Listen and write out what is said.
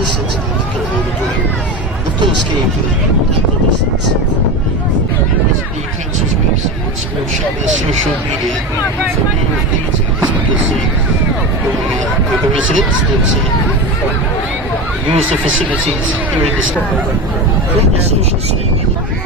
listen to them because they were doing, of course, gameplay, like the listens. The council's website will share their social media for more details because the residents that use the facilities here in the store. The social statement.